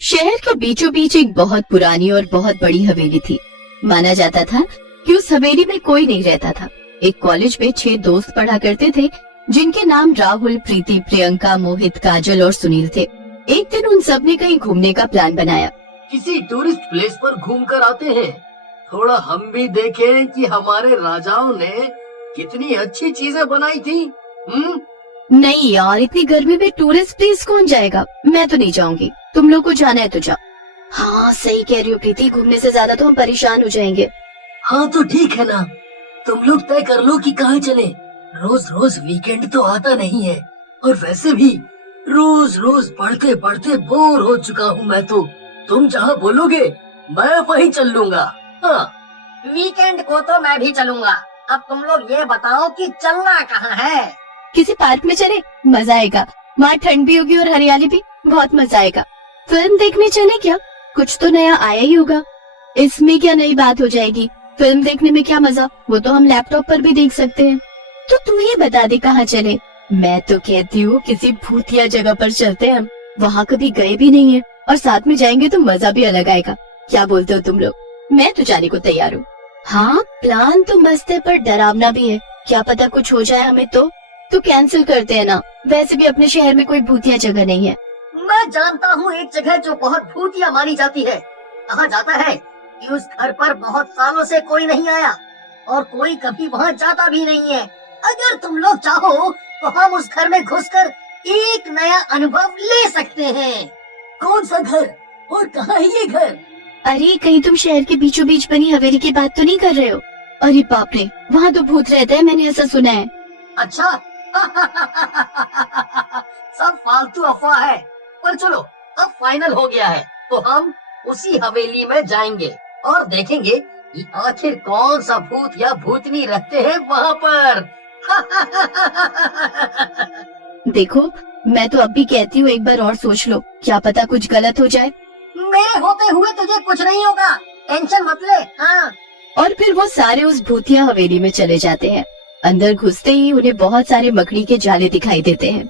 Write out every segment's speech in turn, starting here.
शहर के बीचों बीच एक बहुत पुरानी और बहुत बड़ी हवेली थी। माना जाता था कि उस हवेली में कोई नहीं रहता था। एक कॉलेज में 6 दोस्त पढ़ा करते थे, जिनके नाम राहुल, प्रीति, प्रियंका, मोहित, काजल और सुनील थे। एक दिन उन सब ने कहीं घूमने का प्लान बनाया। किसी टूरिस्ट प्लेस पर घूम कर आते हैं, थोड़ा हम भी देखें कि हमारे राजाओं ने कितनी अच्छी चीजें बनाई थी। नहीं यार, इतनी गर्मी में टूरिस्ट प्लेस कौन जाएगा? मैं तो नहीं जाऊंगी। तुम लोग को जाना है तो जाओ। हाँ सही कह रही हो प्रीति, घूमने से ज्यादा तो हम परेशान हो जाएंगे। हाँ तो ठीक है ना, तुम लोग तय कर लो कि कहाँ चले। रोज रोज वीकेंड तो आता नहीं है, और वैसे भी रोज रोज पढ़ते पढ़ते बोर हो चुका हूँ मैं तो। तुम जहाँ बोलोगे मैं वहीं चल लूंगा। हाँ, वीकेंड को तो मैं भी चलूंगा। अब तुम लोग ये बताओ कि चलना कहाँ है? किसी पार्क में चले, मजा आएगा। वहाँ ठंड भी होगी और हरियाली भी, बहुत मजा आएगा। फिल्म देखने चले क्या? कुछ तो नया आया ही होगा। इसमें क्या नई बात हो जाएगी? फिल्म देखने में क्या मजा, वो तो हम लैपटॉप पर भी देख सकते हैं। तो तू ये बता दे कहाँ चले। मैं तो कहती हूँ किसी भूतिया जगह पर चलते हैं। हम वहाँ कभी गए भी नहीं है, और साथ में जाएंगे तो मजा भी अलग आएगा। क्या बोलते हो तुम लोग? मैं तो जाने को तैयार हूँ। हाँ प्लान तो मस्त है, पर डरावना भी है। क्या पता कुछ हो जाए हमें तो कैंसिल करते हैं ना। वैसे भी अपने शहर में कोई भूतिया जगह नहीं है। मैं जानता हूँ एक जगह जो बहुत भूतिया मानी जाती है। कहा जाता है कि उस घर पर बहुत सालों से कोई नहीं आया, और कोई कभी वहाँ जाता भी नहीं है। अगर तुम लोग चाहो तो हम उस घर में घुसकर एक नया अनुभव ले सकते हैं। कौन सा घर और कहाँ है ये घर? अरे कहीं तुम शहर के बीचों बीच बनी हवेली की बात तो नहीं कर रहे हो? अरे बाप रे, वहाँ तो भूत रहता है, मैंने ऐसा सुना है। अच्छा सब फालतू अफवाह है। पर चलो, अब फाइनल हो गया है, तो हम उसी हवेली में जाएंगे और देखेंगे कि आखिर कौन सा भूत या भूतनी रहते हैं वहाँ पर। देखो, मैं तो अब भी कहती हूँ एक बार और सोच लो, क्या पता कुछ गलत हो जाए। मेरे होते हुए तुझे कुछ नहीं होगा, टेंशन मत ले। हाँ। और फिर वो सारे उस भूतिया हवेली में चले जाते हैं। अंदर घुसते ही उन्हें बहुत सारे मकड़ी के जाले दिखाई देते हैं।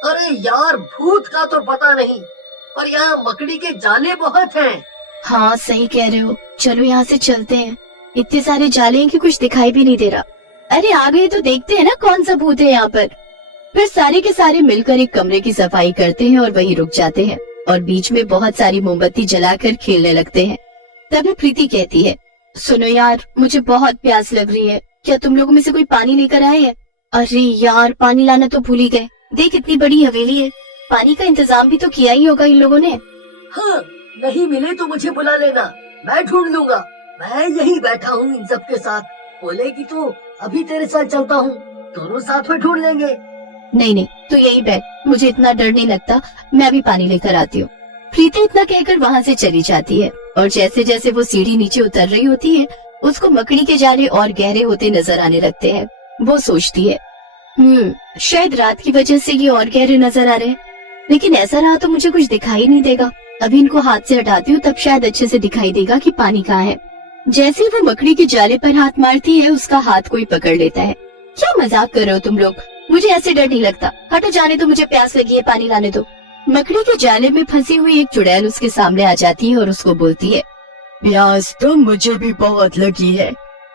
अरे यार, भूत का तो पता नहीं, पर यहाँ मकड़ी के जाले बहुत हैं। हाँ सही कह रहे हो, चलो यहाँ से चलते हैं। इतने सारे जाले हैं कि कुछ दिखाई भी नहीं दे रहा। अरे आ गए तो देखते हैं ना कौन सा भूत है यहाँ पर। फिर सारे के सारे मिलकर एक कमरे की सफाई करते हैं और वहीं रुक जाते हैं, और बीच में बहुत सारी मोमबत्ती जलाकर खेलने लगते हैं। तभी प्रीति कहती है, सुनो यार, मुझे बहुत प्यास लग रही है, क्या तुम लोगों में से कोई पानी लेकर आए है? अरे यार, पानी लाना तो भूल ही गए। देख इतनी बड़ी हवेली है, पानी का इंतजाम भी तो किया ही होगा इन लोगों ने। हाँ, नहीं मिले तो मुझे बुला लेना, मैं ढूंढ लूंगा। मैं यही बैठा हूँ इन सब के साथ। बोलेगी तो अभी तेरे साथ चलता हूँ, दोनों साथ में ढूंढ लेंगे। नहीं, तो यही बैठ, मुझे इतना डर नहीं लगता। मैं अभी पानी लेकर आती हूँ। प्रीति इतना कहकर वहाँ से चली जाती है, और जैसे जैसे वो सीढ़ी नीचे उतर रही होती है, उसको मकड़ी के जाले और गहरे होते नजर आने लगते हैं। वो सोचती है, शायद रात की वजह से ये और गहरे नजर आ रहे हैं, लेकिन ऐसा रहा तो मुझे कुछ दिखाई नहीं देगा। अभी इनको हाथ से हटाती हूँ, तब शायद अच्छे से दिखाई देगा कि पानी कहाँ है। जैसे ही वो मकड़ी के जाले पर हाथ मारती है, उसका हाथ कोई पकड़ लेता है। क्या मजाक कर रहे हो तुम लोग? मुझे ऐसे डर नहीं लगता। हटो, जाने दो, मुझे प्यास लगी है, पानी लाने दो। मकड़ी के जाले में फंसी हुई एक चुड़ैल उसके सामने आ जाती है और उसको बोलती है, प्यास तो मुझे भी बहुत लगी है।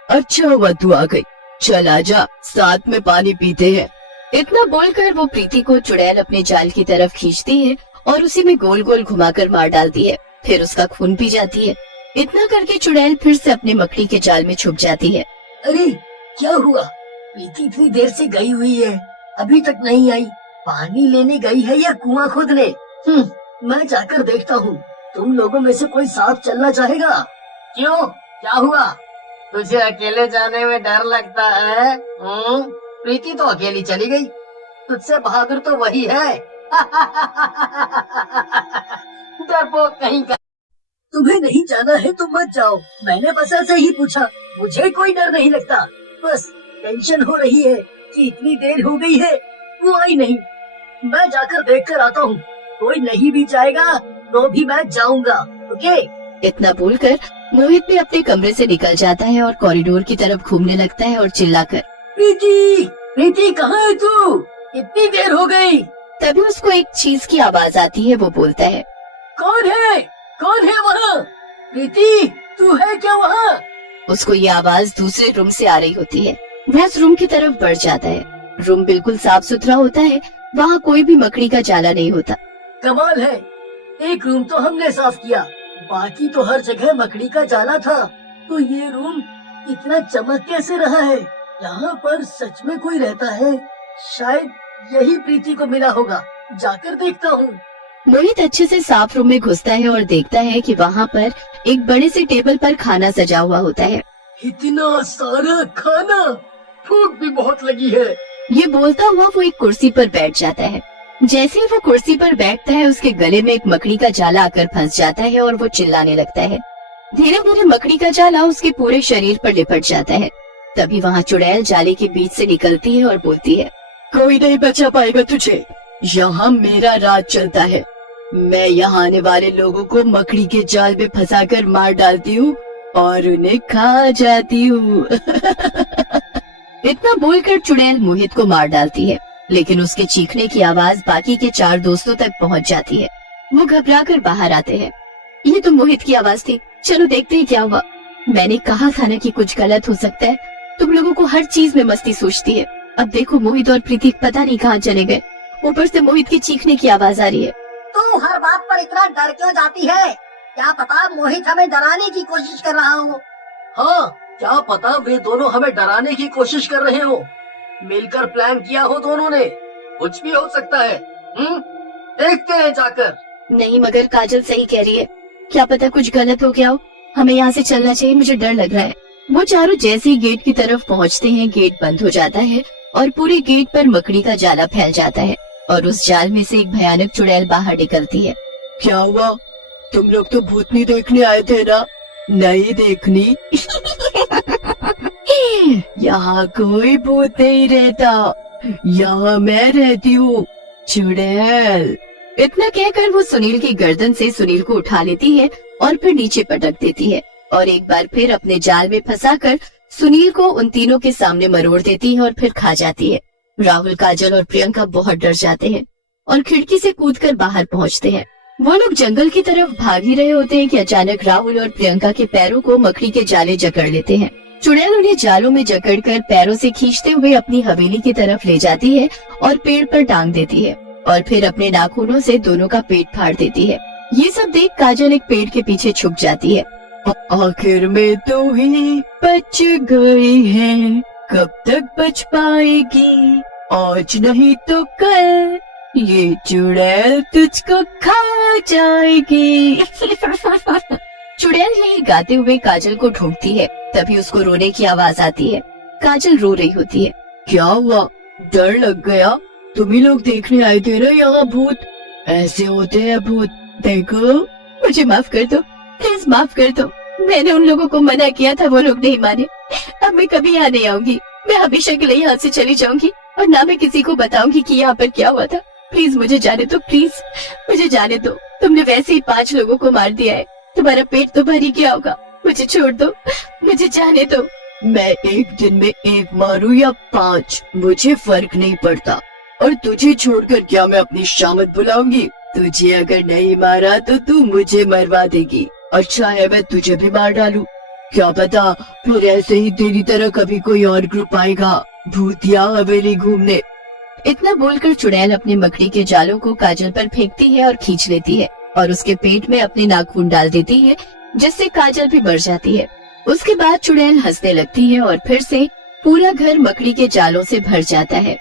अच्छा हुआ तू आ गई, चल आजा, साथ में पानी पीते हैं। इतना बोलकर वो प्रीति को चुड़ैल अपने जाल की तरफ खींचती है और उसी में गोल गोल घुमाकर मार डालती है। फिर उसका खून पी जाती है। इतना करके चुड़ैल फिर से अपने मकड़ी के जाल में छुप जाती है। अरे क्या हुआ? प्रीति इतनी देर से गई हुई है, अभी तक नहीं आई। पानी लेने गई है या कुआं खोदने? मैं जाकर देखता हूँ। तुम लोगों में से कोई साथ चलना चाहेगा? क्यों, क्या हुआ? तुझे अकेले जाने में डर लगता है? प्रीति तो अकेली चली गई, तुझसे बहादुर तो वही है। डरपोक कहीं का। तुम्हें नहीं जाना है तो मत जाओ, मैंने बस ऐसे ही पूछा। मुझे कोई डर नहीं लगता, बस टेंशन हो रही है कि इतनी देर हो गई है, वो आई नहीं। मैं जाकर देख कर आता हूँ, कोई नहीं भी जाएगा तो भी मैं जाऊंगा। ओके? इतना बोलकर मोहित भी अपने कमरे से निकल जाता है और कॉरिडोर की तरफ घूमने लगता है और चिल्लाकर, प्रीति, प्रीति कहाँ है तू? इतनी देर हो गई। तभी उसको एक चीज की आवाज आती है। वो बोलता है, कौन है? कौन है वहाँ? प्रीति, तू है क्या वहाँ? उसको ये आवाज दूसरे रूम से आ रही होती है। वह उस रूम की तरफ बढ़ जाता है। रूम बिल्कुल साफ सुथरा होता है, वहाँ कोई भी मकड़ी का जाला नहीं होता। कमाल है, एक रूम तो हमने साफ किया, बाकी तो हर जगह मकड़ी का जाला था। तो ये रूम इतना चमक कैसे रहा है? यहाँ पर सच में कोई रहता है? शायद यही प्रीति को मिला होगा, जाकर देखता हूँ। मोहित अच्छे से साफ रूम में घुसता है और देखता है कि वहाँ पर एक बड़े से टेबल पर खाना सजा हुआ होता है। इतना सारा खाना, भूख भी बहुत लगी है। ये बोलता हुआ वो एक कुर्सी पर बैठ जाता है। जैसे ही वो कुर्सी पर बैठता है, उसके गले में एक मकड़ी का जाला आकर फंस जाता है और वो चिल्लाने लगता है। धीरे धीरे मकड़ी का जाला उसके पूरे शरीर पर लिपट जाता है। तभी वहाँ चुड़ैल जाले के बीच से निकलती है और बोलती है, कोई नहीं बचा पाएगा तुझे, यहाँ मेरा राज चलता है। मैं यहाँ आने वाले लोगों को मकड़ी के जाल में फंसाकर मार डालती हूँ और उन्हें खा जाती हूँ। इतना बोलकर चुड़ैल मोहित को मार डालती है, लेकिन उसके चीखने की आवाज बाकी के 4 दोस्तों तक पहुंच जाती है। वो घबराकर बाहर आते हैं। ये तो मोहित की आवाज थी, चलो देखते हैं क्या हुआ। मैंने कहा था ना कि कुछ गलत हो सकता है। तुम लोगों को हर चीज में मस्ती सूझती है। अब देखो मोहित और प्रीति पता नहीं कहाँ चले गए। ऊपर से मोहित की चीखने की आवाज आ रही है। तू हर बात पर इतना डर क्यों जाती है? क्या पता मोहित हमें डराने की कोशिश कर रहा हो। हाँ, क्या पता वे दोनों हमें डराने की कोशिश कर रहे हो। मिलकर प्लान किया हो दोनों ने, कुछ भी हो सकता है। देखते हैं जाकर। नहीं, मगर काजल सही कह रही है, क्या पता कुछ गलत हो गया हो। हमें यहाँ से चलना चाहिए, मुझे डर लग रहा है। वो चारों जैसे ही गेट की तरफ पहुँचते हैं, गेट बंद हो जाता है और पूरे गेट पर मकड़ी का जाला फैल जाता है और उस जाल में से एक भयानक चुड़ैल बाहर निकलती है। क्या हुआ? तुम लोग तो भूतनी देखने आए थे ना? नहीं देखनी। यहाँ कोई भूत नहीं रहता, यहाँ मैं रहती हूँ, चुड़ैल। इतना कहकर वो सुनील की गर्दन से सुनील को उठा लेती है और फिर नीचे पटक देती है और एक बार फिर अपने जाल में फंसाकर सुनील को उन तीनों के सामने मरोड़ देती है और फिर खा जाती है। राहुल, काजल और प्रियंका बहुत डर जाते हैं और खिड़की से कूदकर बाहर पहुंचते हैं। वो लोग जंगल की तरफ भाग ही रहे होते हैं कि अचानक राहुल और प्रियंका के पैरों को मकड़ी के जाले जकड़ लेते हैं। चुड़ैल उन्हें जालों में जकड़कर पैरों से खींचते हुए अपनी हवेली की तरफ ले जाती है और पेड़ पर टांग देती है और फिर अपने नाखूनों से दोनों का पेट फाड़ देती है। ये सब देख काजल एक पेड़ के पीछे छुप जाती है। आखिर में तो ही बच गई है, कब तक बच पाएगी? आज नहीं तो कल ये चुड़ैल तुझको खा जाएगी। चुड़ैल यही गाते हुए काजल को ढूंढती है। तभी उसको रोने की आवाज आती है। काजल रो रही होती है। क्या हुआ? डर लग गया? तुम ही लोग देखने आए थे ना यहाँ भूत? ऐसे होते हैं भूत, देखो। मुझे माफ कर दो, प्लीज माफ कर दो। मैंने उन लोगों को मना किया था, वो लोग नहीं माने। अब मैं कभी यहाँ नहीं आऊंगी। मैं हमेशा के लिए यहाँ से चली जाऊंगी और ना मैं किसी को बताऊंगी कि यहाँ पर क्या हुआ था। प्लीज मुझे जाने दो, प्लीज मुझे जाने दो। तुमने वैसे ही 5 लोगों को मार दिया है, तुम्हारा पेट तो भर ही गया होगा। मुझे छोड़ दो, मुझे जाने दो। मैं एक दिन में 1 मारूं या 5, मुझे फर्क नहीं पड़ता। और तुझे छोड़कर क्या मैं अपनी शामत बुलाऊंगी? तुझे अगर नहीं मारा तो तू मुझे मरवा देगी। अच्छा है मैं तुझे भी मार डालूं, क्या पता फिर ऐसे ही तेरी तरह कभी कोई और ग्रुप आएगा भूतिया हवेली घूमने। इतना बोलकर चुड़ैल अपने मकड़ी के जालों को काजल पर फेंकती है और खींच लेती है और उसके पेट में अपने नाखून डाल देती है, जिससे काजल भी मर जाती है। उसके बाद चुड़ैल हंसने लगती है और फिर से पूरा घर मकड़ी के जालों से भर जाता है।